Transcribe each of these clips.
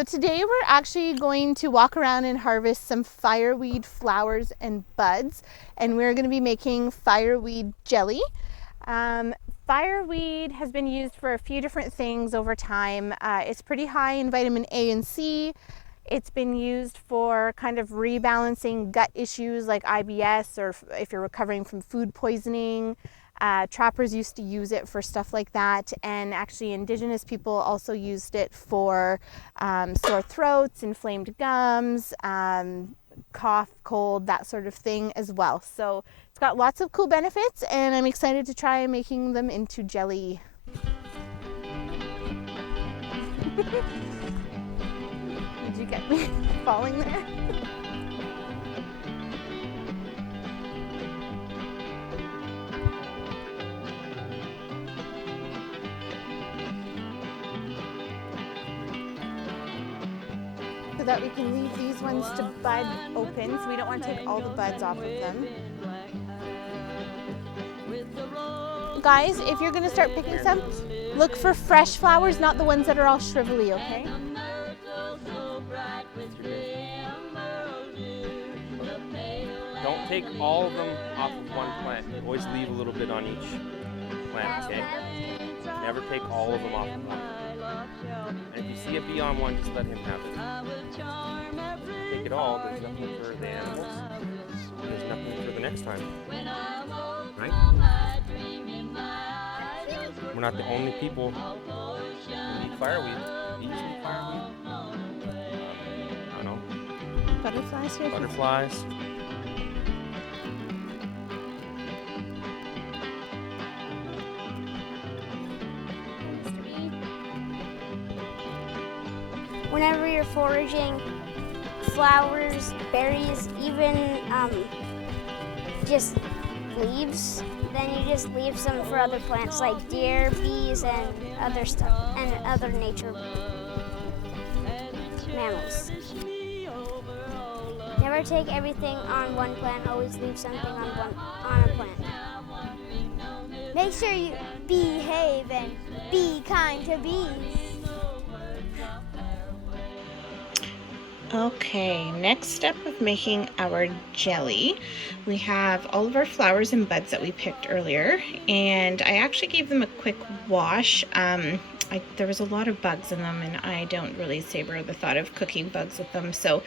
So today we're actually going to walk around and harvest some fireweed flowers and buds, and we're going to be making fireweed jelly. Fireweed has been used for a few different things over time. It's pretty high in vitamin A and C. It's been used for kind of rebalancing gut issues like IBS, or if you're recovering from food poisoning. Trappers used to use it for stuff like that, and actually Indigenous people also used it for sore throats, inflamed gums, cough, cold, that sort of thing as well. So it's got lots of cool benefits, and I'm excited to try making them into jelly. Did you get me falling there? So that we can leave these ones to bud open, so we don't want to take all the buds off of them. Guys, if you're going to start picking some, look for fresh flowers, not the ones that are all shrivelly, okay? Don't take all of them off of one plant. Always leave a little bit on each plant, okay? Never take all of them off of one. And if you see a bee on one, just let him have it. Take it all, there's nothing for the animals. There's nothing for the next time. Right? We're not the only people who eat fireweed. Bees eat fireweed. I don't know. Butterflies here? Butterflies. Whenever you're foraging flowers, berries, even just leaves, then you just leave some for other plants like deer, bees, and other stuff, and other nature mammals. Never take everything on one plant, always leave something on a plant. Make sure you behave and be kind to bees. Okay, next step of making our jelly. We have all of our flowers and buds that we picked earlier, and I actually gave them a quick wash. There was a lot of bugs in them, and I don't really savor the thought of cooking bugs with them. So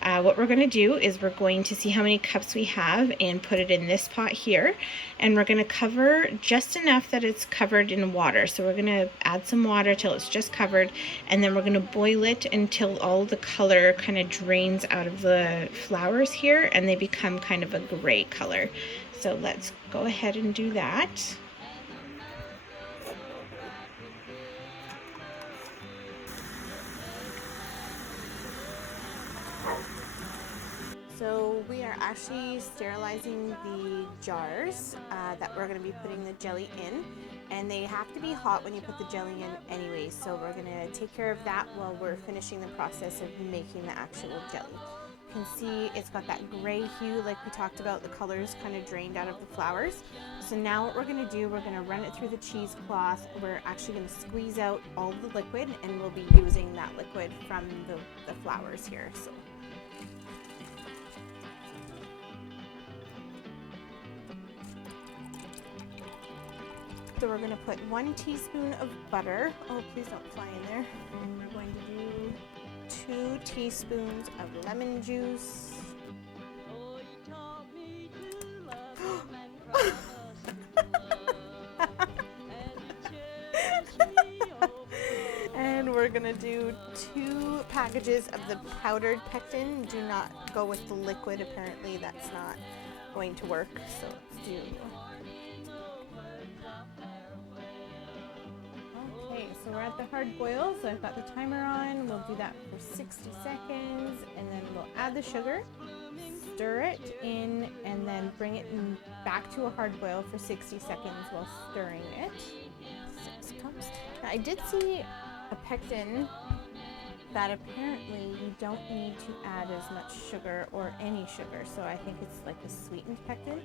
what we're going to do is we're going to see how many cups we have and put it in this pot here, and we're going to cover just enough that it's covered in water. So we're going to add some water till it's just covered, and then we're going to boil it until all the color kind of drains out of the flowers here and they become kind of a gray color. So let's go ahead and do that. So we are actually sterilizing the jars that we're going to be putting the jelly in, and they have to be hot when you put the jelly in anyway, so we're going to take care of that while we're finishing the process of making the actual jelly. You can see it's got that gray hue like we talked about, the colors kind of drained out of the flowers. So now what we're going to do, we're going to run it through the cheesecloth. We're actually going to squeeze out all the liquid, and we'll be using that liquid from the flowers here. So we're going to put 1 teaspoon of butter. Oh, please don't fly in there. And we're going to do 2 teaspoons of lemon juice. And we're going to do 2 packages of the powdered pectin. Do not go with the liquid. Apparently that's not going to work. So let's do... So we're at the hard boil, so I've got the timer on. We'll do that for 60 seconds, and then we'll add the sugar, stir it in, and then bring it back to a hard boil for 60 seconds while stirring it. 6 cups. Now, I did see a pectin that apparently you don't need to add as much sugar or any sugar, so I think it's like a sweetened pectin.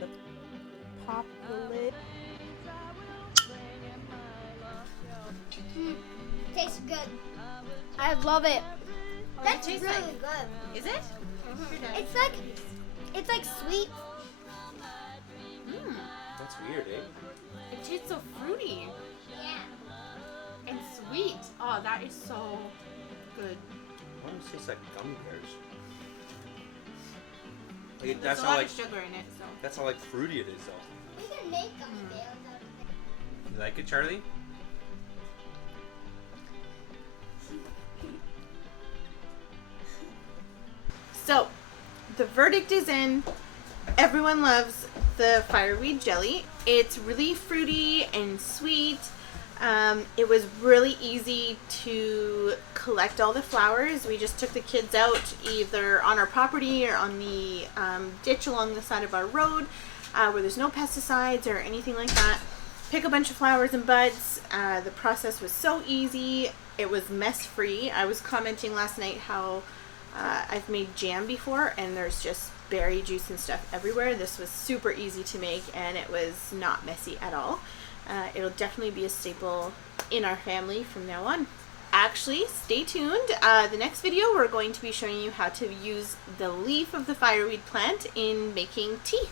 let's pop the lid. Tastes good. I love it. That's taste really like? good. Is it? It's like sweet. That's weird, eh? It tastes so fruity Yeah. and sweet. Oh, that is so good. It almost tastes like gummy bears. Like, There's a lot of sugar in it, so. that's how like fruity it is, though. We can make gummy bears out of it. You like it, Charlie? So, the verdict is in. Everyone loves the fireweed jelly. It's really fruity and sweet. It was really easy to collect all the flowers. We just took the kids out either on our property or on the ditch along the side of our road where there's no pesticides or anything like that. Pick a bunch of flowers and buds. The process was so easy. It was mess free. I was commenting last night how I've made jam before and there's just berry juice and stuff everywhere. This was super easy to make and it was not messy at all. It'll definitely be a staple in our family from now on. Actually, stay tuned. The next video we're going to be showing you how to use the leaf of the fireweed plant in making tea.